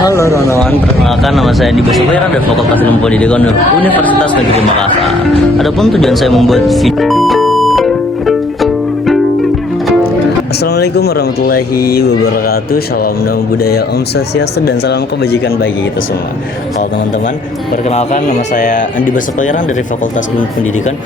Halo teman-teman, perkenalkan nama saya Andi Basufira dari Fakultas Ilmu Pendidikan Universitas Negeri Makassar. Adapun tujuan saya membuat video. Assalamualaikum warahmatullahi wabarakatuh. Salam damai budaya, Om Swastiastu, dan salam kebajikan bagi kita semua. Halo teman-teman, perkenalkan nama saya Andi Basufira dari Fakultas Ilmu Pendidikan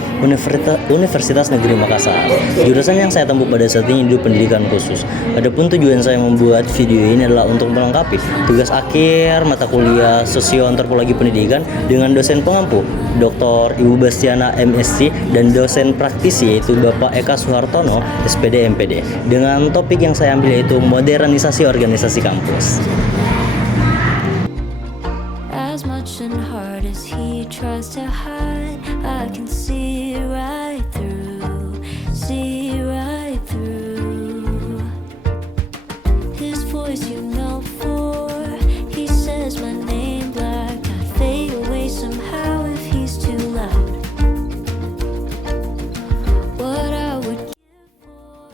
Universitas Negeri Makassar. Jurusan yang saya tempuh pada saat ini itu pendidikan khusus. Adapun tujuan saya membuat video ini adalah untuk melengkapi tugas akhir mata kuliah Sosioantropologi Pendidikan dengan dosen pengampu Dr. Ibu Bastiana MSc dan dosen praktisi yaitu Bapak Eka Suhartono SPD MPD. Dengan topik yang saya ambil yaitu modernisasi organisasi kampus. As much and hard as he tries to hide, I can see right through his voice, you know, for he says my name black, I fade away somehow if he's too loud. What I would give for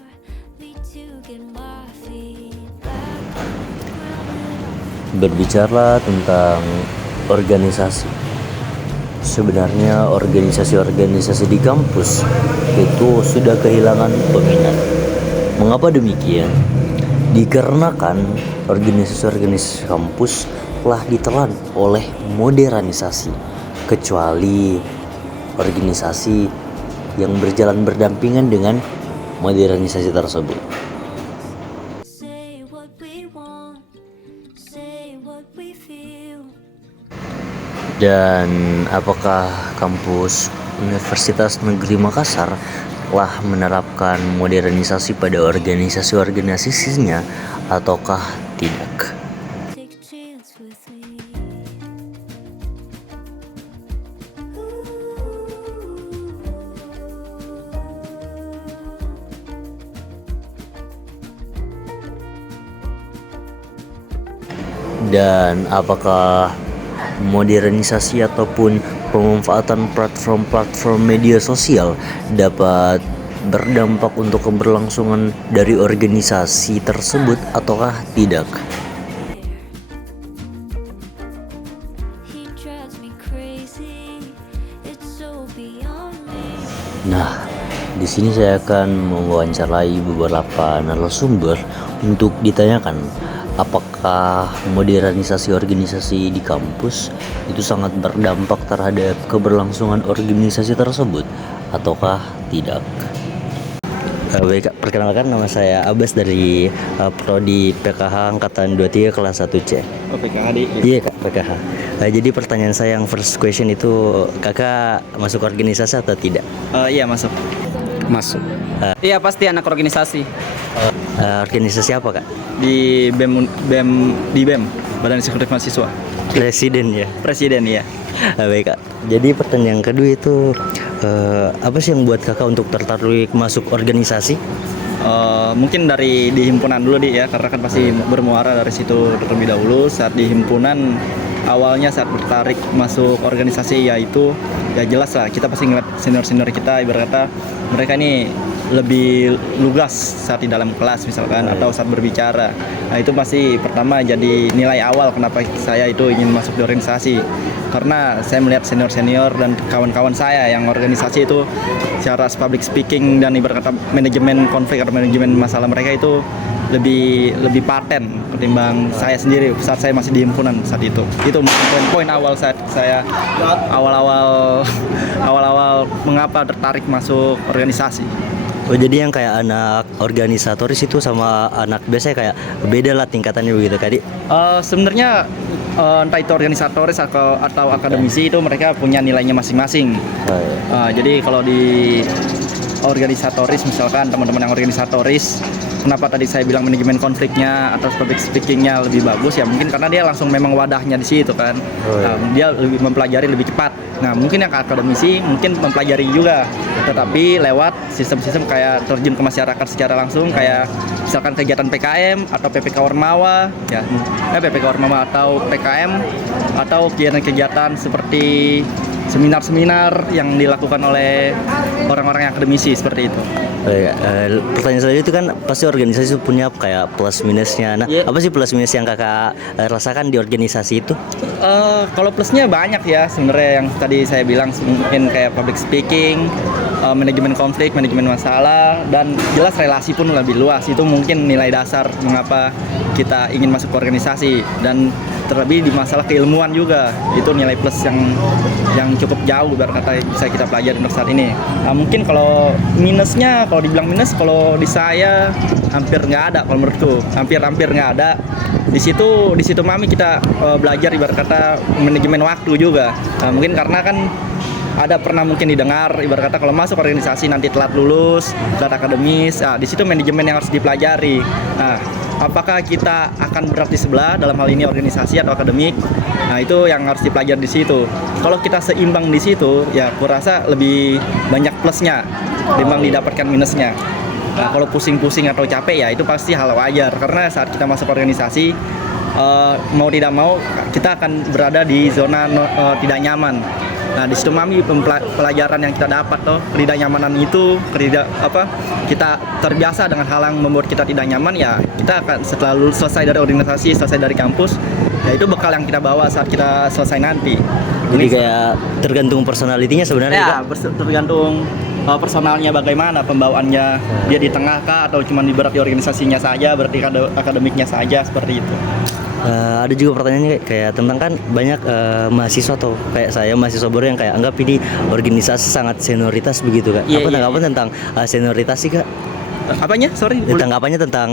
me to get my feet back. Berbicara tentang organisasi, sebenarnya organisasi-organisasi di kampus itu sudah kehilangan peminat. Mengapa demikian? Dikarenakan organisasi-organisasi kampus telah ditelan oleh modernisasi, kecuali organisasi yang berjalan berdampingan dengan modernisasi tersebut. Say what we want, say what we feel. Dan apakah kampus Universitas Negeri Makassar telah menerapkan modernisasi pada organisasi-organisasinya ataukah tidak? Take a chance with me. Dan apakah modernisasi ataupun pemanfaatan platform-platform media sosial dapat berdampak untuk keberlangsungan dari organisasi tersebut ataukah tidak? He drives me crazy. It's so beyond me. Nah, di sini saya akan mewawancarai beberapa narasumber untuk ditanyakan apakah modernisasi organisasi di kampus itu sangat berdampak terhadap keberlangsungan organisasi tersebut ataukah tidak. Baik, perkenalkan nama saya Abbas dari Prodi PKH Angkatan 23 kelas 1C. Oh, PKH di. Iya Kak, PKH. Jadi pertanyaan saya yang first question itu, Kakak masuk organisasi atau tidak? Iya masuk. Iya pasti anak organisasi Organisasi apa Kak? di BEM Badan Eksekutif Mahasiswa. Presiden ya? Presiden ya. Baik Kak. Jadi pertanyaan kedua itu, apa sih yang buat Kakak untuk tertarik masuk organisasi? Mungkin dari di himpunan dulu ya, karena kan pasti bermuara dari situ terlebih dahulu. Saat di himpunan awalnya saat tertarik masuk organisasi yaitu ya jelas lah kita pasti ngeliat senior kita ibarat kata mereka ini lebih lugas saat di dalam kelas misalkan atau saat berbicara. Nah itu pasti pertama jadi nilai awal kenapa saya itu ingin masuk di organisasi, karena saya melihat senior dan kawan-kawan saya yang organisasi itu secara public speaking dan ibarat kata manajemen konflik atau manajemen masalah mereka itu lebih paten ketimbang saya sendiri saat saya masih di himpunan saat itu. Itu poin awal saat saya awal-awal mengapa tertarik masuk organisasi. Oh jadi yang kayak anak organisatoris itu sama anak biasa kayak beda lah tingkatannya begitu Kak Di? Sebenarnya entah itu organisatoris atau akademisi itu mereka punya nilainya masing-masing. Jadi kalau di organisatoris misalkan teman-teman yang organisatoris, kenapa tadi saya bilang manajemen konfliknya atau public speakingnya lebih bagus ya mungkin karena dia langsung memang wadahnya di situ kan. Dia lebih mempelajari lebih cepat. Nah mungkin yang akademisi mungkin mempelajari juga, tetapi lewat sistem-sistem kayak terjun ke masyarakat secara langsung kayak misalkan kegiatan PKM atau PPK Ormawa ya, PPK Ormawa atau PKM atau kegiatan-kegiatan seperti seminar-seminar yang dilakukan oleh orang-orang yang akademisi seperti itu. Pertanyaan selanjutnya itu kan pasti organisasi itu punya kayak plus minusnya. Nah, Iya. apa sih plus minus yang kakak rasakan di organisasi itu? Kalau plusnya banyak ya sebenarnya yang tadi saya bilang, mungkin kayak public speaking, manajemen konflik, manajemen masalah, dan jelas relasi pun lebih luas. Itu mungkin nilai dasar mengapa kita ingin masuk ke organisasi, dan terlebih di masalah keilmuan juga itu nilai plus yang cukup jauh kata bisa kita pelajari untuk saat ini. Nah, mungkin kalau minusnya, kalau dibilang minus, kalau di saya hampir nggak ada, kalau menurutku hampir nggak ada. Di situ mami kita belajar ibarat kata manajemen waktu juga. Nah, mungkin karena kan ada pernah mungkin didengar ibarat kata kalau masuk organisasi nanti telat lulus, telat akademis. Nah, di situ manajemen yang harus dipelajari. Nah, apakah kita akan berat di sebelah dalam hal ini organisasi atau akademik? Nah, itu yang harus dipelajari di situ. Kalau kita seimbang di situ, ya kurasa lebih banyak plusnya dibanding didapatkan minusnya. Nah, kalau pusing-pusing atau capek ya itu pasti hal wajar, karena saat kita masuk organisasi mau tidak mau kita akan berada di zona tidak nyaman. Nah, di situ mami pelajaran yang kita dapat ketidaknyamanan itu, kita terbiasa dengan hal yang membuat kita tidak nyaman, ya kita akan setelah selesai dari organisasi, selesai dari kampus, ya itu bekal yang kita bawa saat kita selesai nanti. Jadi kayak tergantung personalitinya sebenarnya. Ya, tergantung personalnya bagaimana pembawaannya, dia di tengah kah atau cuma di berat di organisasinya saja, berarti akademiknya saja, seperti itu. Ada juga pertanyaannya kayak tentang kan banyak mahasiswa atau kayak saya mahasiswa baru yang kayak anggap ini organisasi sangat senioritas begitu kak. Iya, Apa iya, tanggapan tentang senioritas sih kak? Apanya? Sorry. Tanggapannya tentang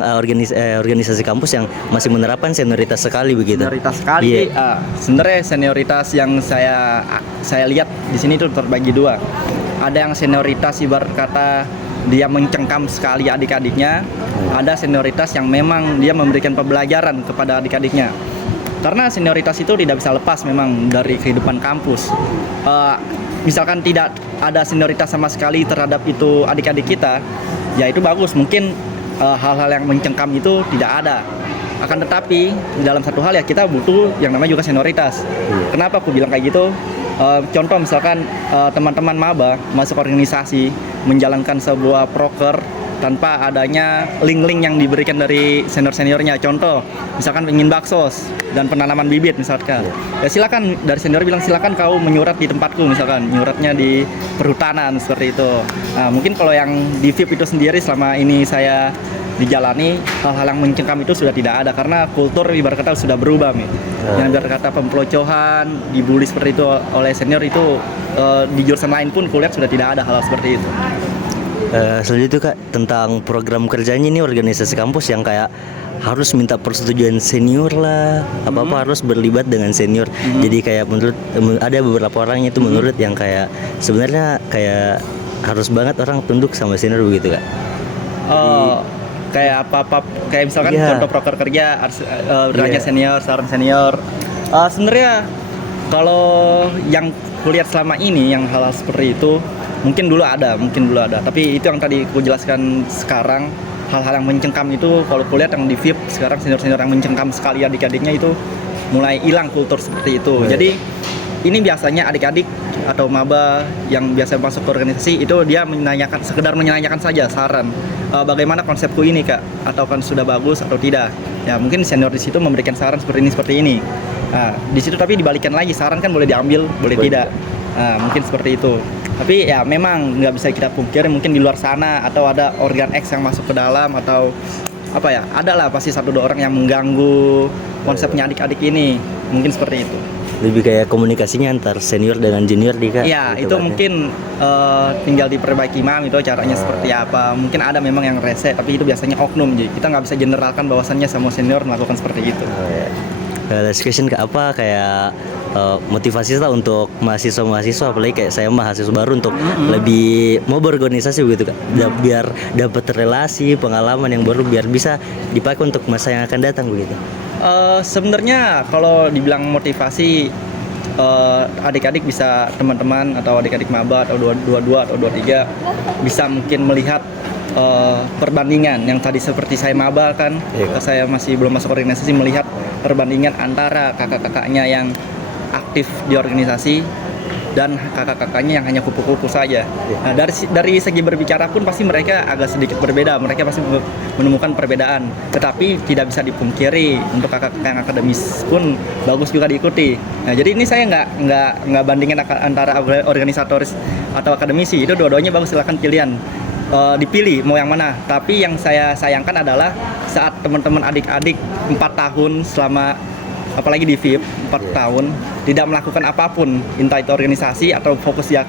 organisasi kampus yang masih menerapkan senioritas sekali begitu. Senioritas sekali. Iya. Sebenarnya senioritas yang saya lihat di sini tuh terbagi dua. Ada yang senioritas ibarat kata dia mencengkam sekali adik-adiknya. Ada senioritas yang memang dia memberikan pembelajaran kepada adik-adiknya. Karena senioritas itu tidak bisa lepas memang dari kehidupan kampus. Misalkan tidak ada senioritas sama sekali terhadap itu adik-adik kita, ya itu bagus. Mungkin hal-hal yang mencengkam itu tidak ada. Akan tetapi dalam satu hal ya kita butuh yang namanya juga senioritas. Kenapa aku bilang kayak gitu? Contoh misalkan teman-teman maba masuk organisasi menjalankan sebuah proker tanpa adanya link-link yang diberikan dari senior-seniornya. Contoh, misalkan ingin baksos dan penanaman bibit misalkan. Ya silakan, dari senior bilang silakan kau menyurat di tempatku misalkan, nyuratnya di perhutanan seperti itu. Nah, mungkin kalau yang di VIP itu sendiri selama ini saya dijalani, hal-hal yang mencengkam itu sudah tidak ada karena kultur ibarat kata sudah berubah nih. Yang ibarat kata pempelocohan, dibully seperti itu oleh senior itu di jurusan lain pun kuliah sudah tidak ada hal seperti itu. Selanjutnya itu kak tentang program kerjanya ini organisasi kampus yang kayak harus minta persetujuan senior lah, apa-apa harus berlibat dengan senior. Jadi kayak menurut ada beberapa orang itu menurut yang kayak sebenarnya kayak harus banget orang tunduk sama senior begitu kak. Kayak apa-apa, kayak misalkan contoh proker kerja harus bertanya senior, saran senior. Sebenarnya kalau yang kulihat selama ini yang hal-hal seperti itu mungkin dulu ada, tapi itu yang tadi aku jelaskan sekarang, hal-hal yang mencengkam itu kalau kulihat yang di VIP sekarang senior-senior yang mencengkam sekali adik-adiknya itu mulai hilang kultur seperti itu. Jadi ini biasanya adik-adik atau maba yang biasa masuk ke organisasi itu dia sekedar menanyakan saja saran, bagaimana konsepku ini kak, atau kan sudah bagus atau tidak. Ya mungkin senior di situ memberikan saran seperti ini. Nah, di situ tapi dibalikan lagi, saran kan boleh diambil, boleh tidak. Nah, mungkin seperti itu. Tapi ya memang nggak bisa kita pungkiri mungkin di luar sana atau ada organ X yang masuk ke dalam atau apa ya, ada lah pasti 1-2 orang yang mengganggu konsepnya adik-adik ini, mungkin seperti itu. Lebih kayak komunikasinya antar senior dengan junior di kak. Iya, gitu itu kan, mungkin tinggal diperbaiki itu caranya seperti apa. Mungkin ada memang yang rese, tapi itu biasanya oknum. Jadi kita nggak bisa generalkan bahwasannya semua senior melakukan seperti itu. Last question kak, apa kayak motivasi lah untuk mahasiswa apalagi kayak saya mahasiswa baru untuk lebih mau berorganisasi begitu kak, biar dapat relasi pengalaman yang baru biar bisa dipakai untuk masa yang akan datang begitu. Sebenarnya kalau dibilang motivasi, adik-adik bisa, teman-teman atau adik-adik maba atau 22 atau 23 bisa mungkin melihat perbandingan yang tadi seperti saya maba kan, saya masih belum masuk organisasi, melihat perbandingan antara kakak-kakaknya yang aktif di organisasi dan kakak-kakaknya yang hanya kupu-kupu saja. Nah, dari segi berbicara pun pasti mereka agak sedikit berbeda. Mereka pasti menemukan perbedaan. Tetapi tidak bisa dipungkiri untuk kakak-kakak yang akademis pun bagus juga diikuti. Nah, jadi ini saya nggak bandingin antara organisatoris atau akademisi. Itu dua-duanya bagus, silakan pilihan. Dipilih mau yang mana. Tapi yang saya sayangkan adalah saat teman-teman adik-adik 4 tahun selama, apalagi di FIP 4 tahun tidak melakukan apapun, entah itu organisasi atau fokus ya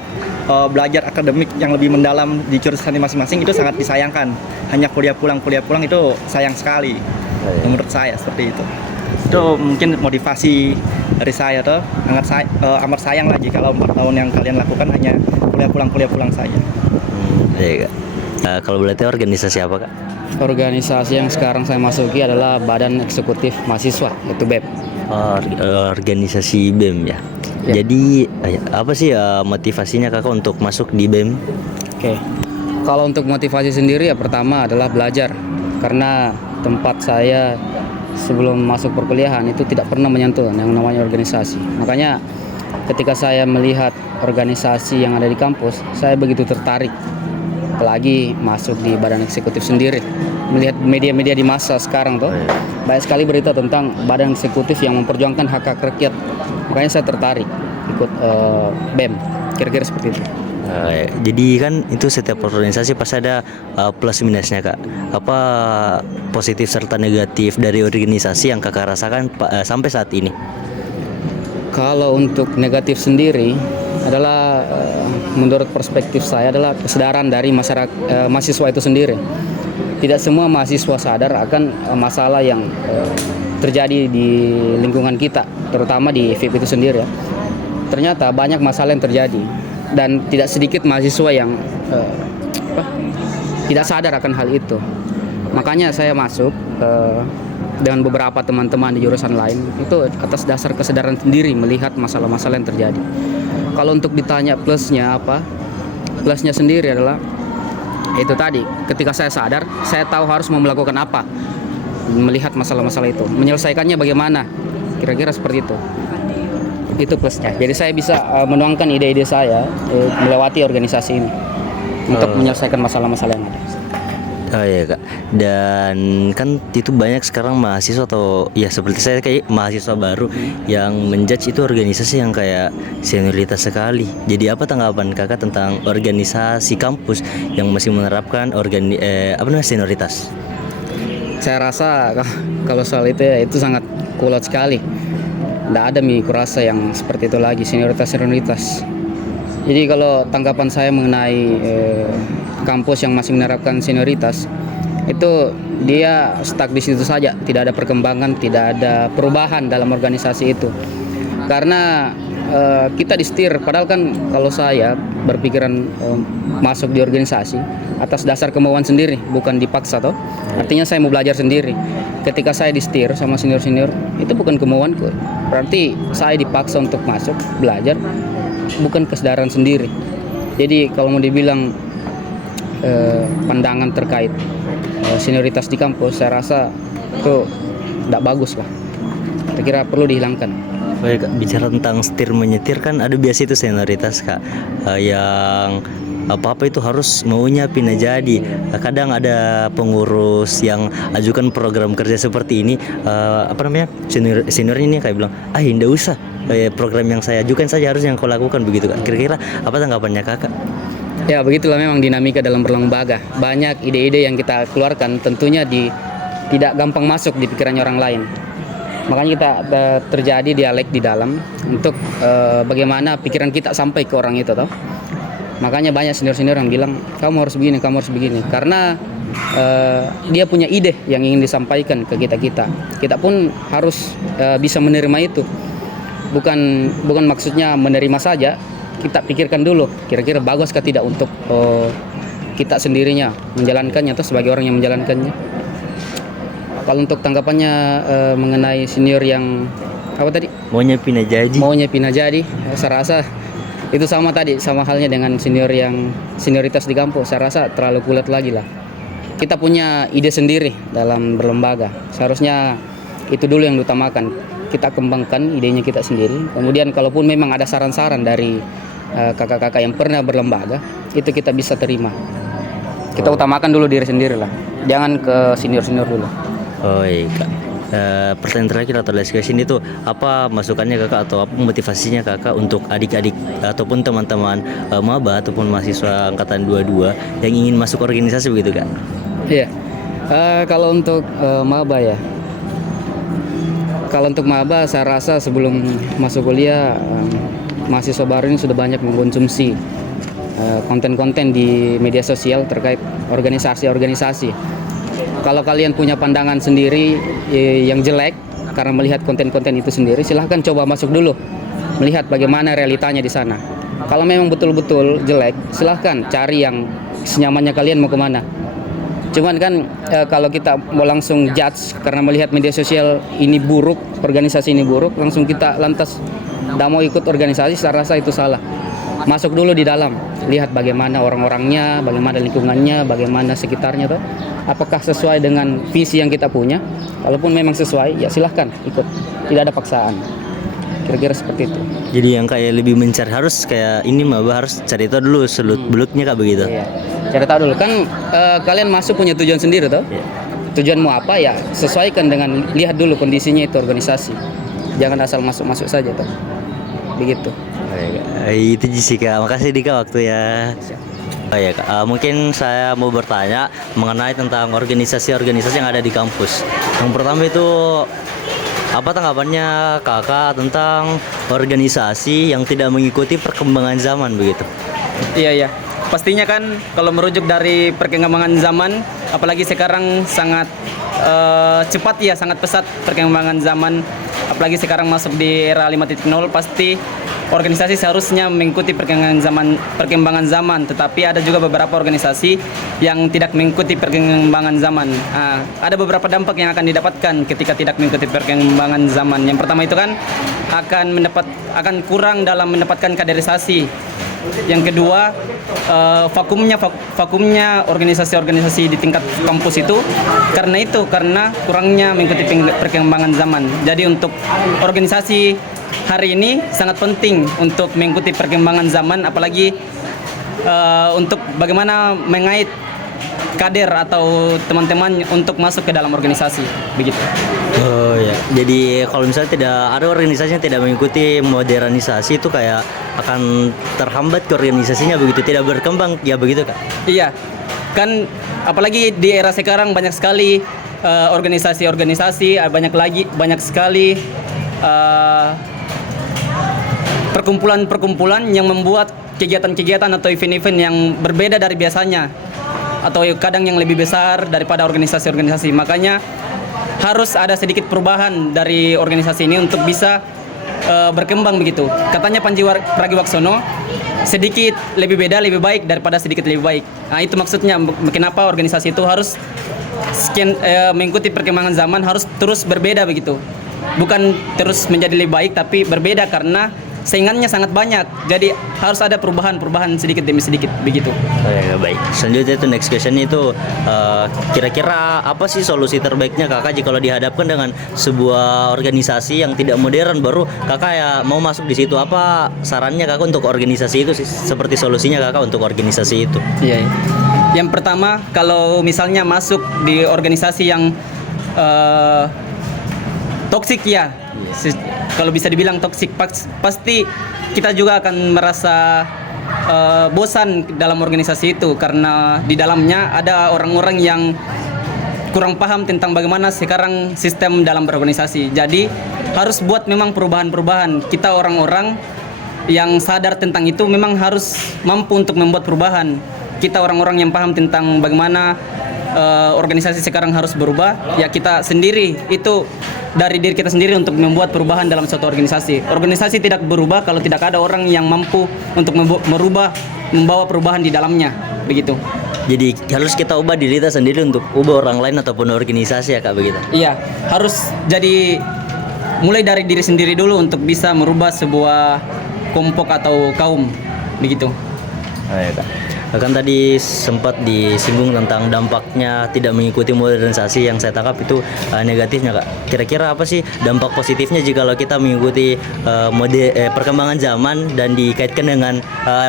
belajar akademik yang lebih mendalam di jurusan masing-masing, itu sangat disayangkan. Hanya kuliah pulang itu sayang sekali. Menurut saya seperti itu. Itu mungkin motivasi dari saya tuh, amat sayang lagi kalau 4 tahun yang kalian lakukan hanya kuliah pulang saja. Iya Kak. Kalau boleh tahu organisasi apa Kak? Organisasi yang sekarang saya masuki adalah Badan Eksekutif Mahasiswa, yaitu BEM. Organisasi BEM ya. Ya. Jadi apa sih motivasinya Kakak untuk masuk di BEM? Oke. Kalau untuk motivasi sendiri ya pertama adalah belajar. Karena tempat saya sebelum masuk perkuliahan itu tidak pernah menyentuh yang namanya organisasi. Makanya ketika saya melihat organisasi yang ada di kampus, saya begitu tertarik. Apalagi masuk di badan eksekutif sendiri, melihat media-media di masa sekarang tuh banyak sekali berita tentang badan eksekutif yang memperjuangkan hak-hak rakyat. Makanya saya tertarik ikut BEM, kira-kira seperti itu. Jadi kan itu setiap organisasi pasti ada plus minusnya Kak. Apa positif serta negatif dari organisasi yang Kakak rasakan sampai saat ini? Kalau untuk negatif sendiri adalah menurut perspektif saya adalah kesadaran dari masyarakat mahasiswa itu sendiri. Tidak semua mahasiswa sadar akan masalah yang terjadi di lingkungan kita, terutama di FIP itu sendiri ya. Ternyata banyak masalah yang terjadi dan tidak sedikit mahasiswa yang tidak sadar akan hal itu. Makanya saya masuk dengan beberapa teman-teman di jurusan lain itu atas dasar kesadaran sendiri melihat masalah-masalah yang terjadi. Kalau untuk ditanya plusnya apa? Plusnya sendiri adalah itu tadi, ketika saya sadar, saya tahu harus mau melakukan apa, melihat masalah-masalah itu, menyelesaikannya bagaimana, kira-kira seperti itu. Itu plusnya. Jadi saya bisa menuangkan ide-ide saya melewati organisasi ini untuk menyelesaikan masalah-masalah yang ada. Oh iya Kak, dan kan itu banyak sekarang mahasiswa atau ya seperti saya kayak mahasiswa baru yang menjudge itu organisasi yang kayak senioritas sekali. Jadi apa tanggapan Kakak tentang organisasi kampus yang masih menerapkan senioritas? Saya rasa kalau soal itu ya itu sangat kulot sekali. Tidak ada kurasa yang seperti itu lagi, senioritas. Jadi kalau tanggapan saya mengenai kampus yang masih menerapkan senioritas, itu dia stuck di situ saja, tidak ada perkembangan, tidak ada perubahan dalam organisasi itu. Karena kita disetir, padahal kan kalau saya berpikiran masuk di organisasi atas dasar kemauan sendiri, bukan dipaksa toh. Artinya saya mau belajar sendiri. Ketika saya disetir sama senior-senior, itu bukan kemauanku. Berarti saya dipaksa untuk masuk belajar, bukan kesadaran sendiri. Jadi kalau mau dibilang pandangan terkait senioritas di kampus, saya rasa itu tidak bagus lah. Saya kira perlu dihilangkan. Baik Kak, bicara tentang setir menyetir kan ada biasa itu senioritas Kak, yang apa-apa itu harus maunya pindah jadi. Kadang ada pengurus yang ajukan program kerja seperti ini, senior ini kayak bilang, tidak usah, program yang saya ajukan saja harus yang kau lakukan begitu Kak. Kira-kira apa tanggapannya Kakak? Ya begitulah memang dinamika dalam berlembaga. Banyak ide-ide yang kita keluarkan tentunya tidak gampang masuk di pikirannya orang lain. Makanya kita terjadi dialek di dalam untuk bagaimana pikiran kita sampai ke orang itu toh. Makanya banyak senior-senior yang bilang kamu harus begini, karena dia punya ide yang ingin disampaikan ke kita. Kita pun harus bisa menerima itu. Bukan maksudnya menerima saja. Kita pikirkan dulu, kira-kira baguskah tidak untuk kita sendirinya menjalankannya atau sebagai orang yang menjalankannya. Kalau untuk tanggapannya mengenai senior yang apa tadi? Maunya pindah jadi, saya rasa itu sama halnya dengan senior yang senioritas di kampus. Saya rasa terlalu kulat lagi lah. Kita punya ide sendiri dalam berlembaga. Seharusnya itu dulu yang diutamakan. Kita kembangkan idenya kita sendiri. Kemudian kalaupun memang ada saran-saran dari kakak-kakak yang pernah berlembaga, itu kita bisa terima. Kita utamakan dulu diri sendiri lah, jangan ke senior-senior dulu. Oh iya kak. Pertanyaan terakhir atau last question itu apa masukannya kakak atau apa motivasinya kakak untuk adik-adik ataupun teman-teman maba ataupun mahasiswa angkatan 22 yang ingin masuk organisasi begitu kak? Iya. Kalau untuk maba ya. Kalau untuk maba saya rasa sebelum masuk kuliah mahasiswa baru ini sudah banyak mengkonsumsi konten-konten di media sosial terkait organisasi-organisasi. Kalau kalian punya pandangan sendiri yang jelek karena melihat konten-konten itu sendiri, silahkan coba masuk dulu, melihat bagaimana realitanya di sana. Kalau memang betul-betul jelek, silahkan cari yang senyamannya kalian mau kemana. Cuman kan kalau kita mau langsung judge karena melihat media sosial ini buruk, organisasi ini buruk, langsung kita lantas tidak mau ikut organisasi, saya rasa itu salah. Masuk dulu di dalam, lihat bagaimana orang-orangnya, bagaimana lingkungannya, bagaimana sekitarnya tuh. Apakah sesuai dengan visi yang kita punya? Kalaupun memang sesuai, ya silahkan ikut. Tidak ada paksaan. Kira-kira seperti itu. Jadi yang kayak lebih mencari harus kayak ini maba harus cari tahu dulu selut belutnya kak begitu. Iya. Cari tahu dulu kan kalian masuk punya tujuan sendiri toh. Iya. Tujuanmu apa ya? Sesuaikan dengan lihat dulu kondisinya itu organisasi. Jangan asal masuk-masuk saja toh. Begitu. Itu Jessica, makasih Dika waktu ya. Oh ya kak, mungkin saya mau bertanya mengenai tentang organisasi-organisasi yang ada di kampus. Yang pertama itu apa tanggapannya kakak tentang organisasi yang tidak mengikuti perkembangan zaman begitu? Iya, iya. Pastinya kan kalau merujuk dari perkembangan zaman, apalagi sekarang sangat cepat ya, sangat pesat perkembangan zaman. Apalagi sekarang masuk di era 5.0, pasti organisasi seharusnya mengikuti perkembangan zaman, tetapi ada juga beberapa organisasi yang tidak mengikuti perkembangan zaman. Ada beberapa dampak yang akan didapatkan ketika tidak mengikuti perkembangan zaman. Yang pertama itu kan akan kurang dalam mendapatkan kaderisasi. Yang kedua, vakumnya organisasi-organisasi di tingkat kampus itu karena kurangnya mengikuti perkembangan zaman. Jadi untuk organisasi hari ini sangat penting untuk mengikuti perkembangan zaman, apalagi untuk bagaimana mengait kader atau teman-teman untuk masuk ke dalam organisasi, begitu. Oh ya, jadi kalau misalnya tidak ada organisasi yang tidak mengikuti modernisasi itu kayak akan terhambat ke organisasinya begitu, tidak berkembang ya begitu kak? Iya, kan apalagi di era sekarang banyak sekali organisasi-organisasi, banyak sekali perkumpulan-perkumpulan yang membuat kegiatan-kegiatan atau event-event yang berbeda dari biasanya, atau kadang yang lebih besar daripada organisasi-organisasi. Makanya harus ada sedikit perubahan dari organisasi ini untuk bisa berkembang begitu. Katanya Panji Pragiwaksono, sedikit lebih beda lebih baik daripada sedikit lebih baik. Nah itu maksudnya kenapa organisasi itu harus mengikuti perkembangan zaman, harus terus berbeda begitu. Bukan terus menjadi lebih baik, tapi berbeda karena saingannya sangat banyak. Jadi harus ada perubahan sedikit demi sedikit begitu. Oh ya baik. Selanjutnya itu next question itu kira-kira apa sih solusi terbaiknya kakak jika kalau dihadapkan dengan sebuah organisasi yang tidak modern baru kakak ya mau masuk di situ, apa sarannya kakak untuk organisasi itu sih, seperti solusinya kakak untuk organisasi itu? Iya. Yang pertama, kalau misalnya masuk di organisasi yang toksik ya, kalau bisa dibilang toksik, pasti kita juga akan merasa bosan dalam organisasi itu karena di dalamnya ada orang-orang yang kurang paham tentang bagaimana sekarang sistem dalam berorganisasi. Jadi harus buat memang perubahan-perubahan. Kita orang-orang yang sadar tentang itu memang harus mampu untuk membuat perubahan. Kita orang-orang yang paham tentang bagaimana organisasi sekarang harus berubah, ya kita sendiri itu dari diri kita sendiri untuk membuat perubahan dalam suatu organisasi. Organisasi tidak berubah kalau tidak ada orang yang mampu untuk membawa perubahan di dalamnya, begitu. Jadi harus kita ubah diri kita sendiri untuk ubah orang lain ataupun organisasi ya kak begitu? Iya, harus jadi mulai dari diri sendiri dulu untuk bisa merubah sebuah kelompok atau kaum, begitu. Oh, ya, kak. Kan tadi sempat disinggung tentang dampaknya tidak mengikuti modernisasi, yang saya tangkap itu negatifnya Kak. Kira-kira apa sih dampak positifnya jika kita mengikuti perkembangan zaman dan dikaitkan dengan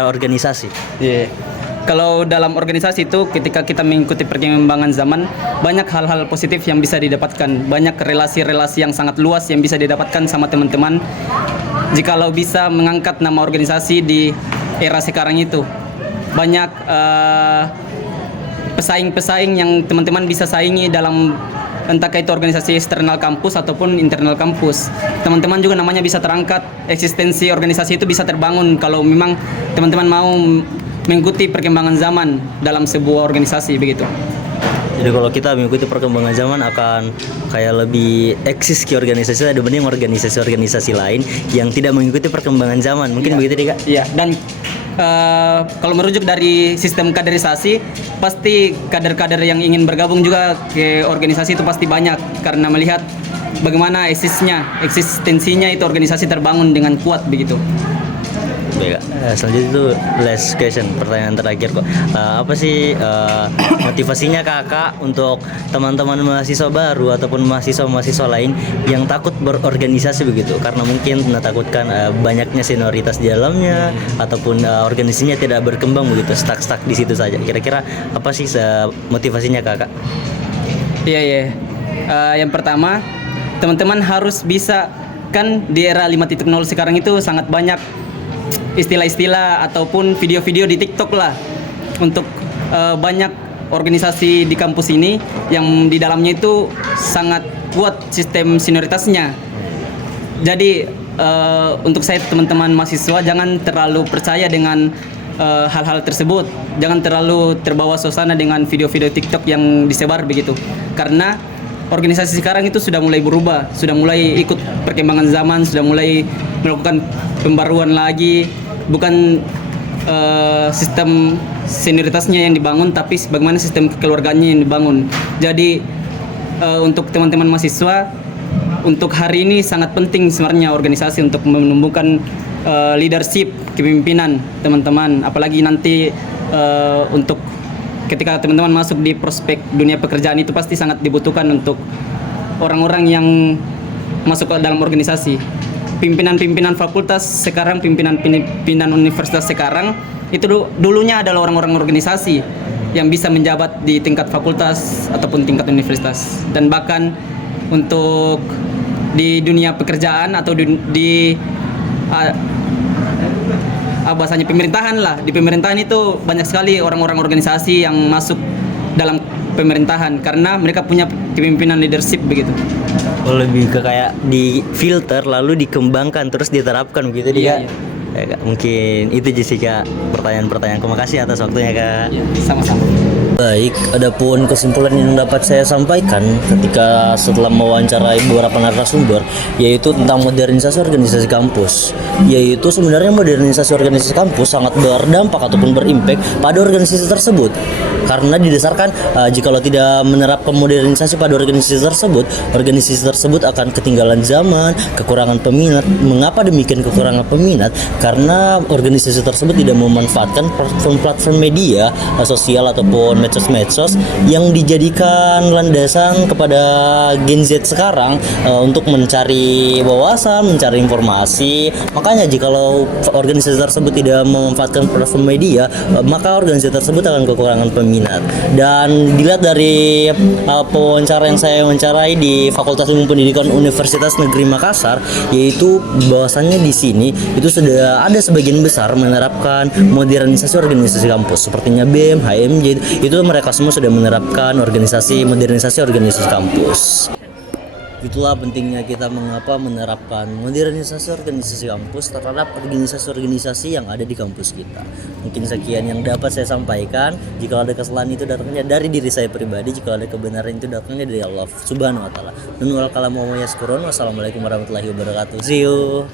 organisasi? Iya. Kalau dalam organisasi itu ketika kita mengikuti perkembangan zaman, banyak hal-hal positif yang bisa didapatkan, banyak relasi-relasi yang sangat luas yang bisa didapatkan sama teman-teman jikalau bisa mengangkat nama organisasi di era sekarang itu. Banyak pesaing-pesaing yang teman-teman bisa saingi dalam entah itu organisasi eksternal kampus ataupun internal kampus. Teman-teman juga namanya bisa terangkat, eksistensi organisasi itu bisa terbangun kalau memang teman-teman mau mengikuti perkembangan zaman dalam sebuah organisasi begitu. Jadi kalau kita mengikuti perkembangan zaman akan kayak lebih eksis ke organisasi dibanding organisasi-organisasi lain yang tidak mengikuti perkembangan zaman. Mungkin begitu deh Kak? Iya, dan kalau merujuk dari sistem kaderisasi, pasti kader-kader yang ingin bergabung juga ke organisasi itu pasti banyak karena melihat bagaimana eksistensinya itu organisasi terbangun dengan kuat begitu. Baik Kak. Selanjutnya itu last question, pertanyaan terakhir kok. Apa sih motivasinya Kakak untuk teman-teman mahasiswa baru ataupun mahasiswa-mahasiswa lain yang takut berorganisasi begitu? Karena mungkin takutkan banyaknya senioritas di dalamnya ataupun organisasinya tidak berkembang begitu, stuck di situ saja. Kira-kira apa sih motivasinya Kakak? Iya. Yang pertama, teman-teman harus bisa, kan di era 5.0 sekarang itu sangat banyak istilah-istilah ataupun video-video di TikTok lah untuk banyak organisasi di kampus ini yang di dalamnya itu sangat kuat sistem senioritasnya. Jadi untuk saya teman-teman mahasiswa jangan terlalu percaya dengan hal-hal tersebut. Jangan terlalu terbawa suasana dengan video-video TikTok yang disebar begitu. Karena organisasi sekarang itu sudah mulai berubah, sudah mulai ikut perkembangan zaman, sudah mulai melakukan pembaruan lagi, bukan sistem senioritasnya yang dibangun, tapi bagaimana sistem kekeluargaannya yang dibangun. Jadi untuk teman-teman mahasiswa, untuk hari ini sangat penting sebenarnya organisasi untuk menumbuhkan leadership, kepemimpinan teman-teman, apalagi nanti untuk ketika teman-teman masuk di prospek dunia pekerjaan itu pasti sangat dibutuhkan untuk orang-orang yang masuk ke dalam organisasi. Pimpinan-pimpinan fakultas sekarang, pimpinan universitas sekarang itu dulunya adalah orang-orang organisasi yang bisa menjabat di tingkat fakultas ataupun tingkat universitas. Dan bahkan untuk di dunia pekerjaan atau di bahasanya pemerintahan lah, di pemerintahan itu banyak sekali orang-orang organisasi yang masuk dalam pemerintahan karena mereka punya kepemimpinan leadership begitu. Lebih ke kayak di filter lalu dikembangkan terus diterapkan begitu dia. Iya. Ya, Kak. Mungkin itu Jessica pertanyaan-pertanyaan. Terima kasih atas waktunya Kak. Iya, sama-sama. Baik, adapun kesimpulan yang dapat saya sampaikan ketika setelah mewawancarai beberapa narasumber, yaitu tentang modernisasi organisasi kampus. Yaitu sebenarnya modernisasi organisasi kampus sangat berdampak ataupun berimpact pada organisasi tersebut. Karena didasarkan jikalau tidak menerapkan modernisasi pada organisasi tersebut akan ketinggalan zaman, kekurangan peminat. Mengapa demikian kekurangan peminat? Karena organisasi tersebut tidak memanfaatkan platform-platform media sosial ataupun medsos yang dijadikan landasan kepada Gen Z sekarang untuk mencari wawasan, mencari informasi. Makanya jikalau organisasi tersebut tidak memanfaatkan platform media, maka organisasi tersebut akan kekurangan peminat. Dan dilihat dari wawancara yang saya wawancarai di Fakultas Ilmu Pendidikan Universitas Negeri Makassar, yaitu bahwasannya di sini itu sudah ada sebagian besar menerapkan modernisasi organisasi kampus sepertinya BEM, HMJ, itu mereka semua sudah menerapkan modernisasi organisasi kampus. Itulah pentingnya kita mengapa menerapkan modernisasi organisasi kampus terhadap organisasi-organisasi yang ada di kampus kita. Mungkin sekian yang dapat saya sampaikan. Jika ada kesalahan itu datangnya dari diri saya pribadi, jika ada kebenaran itu datangnya dari Allah Subhanahu wa taala. Wassalamualaikum warahmatullahi wabarakatuh. See you.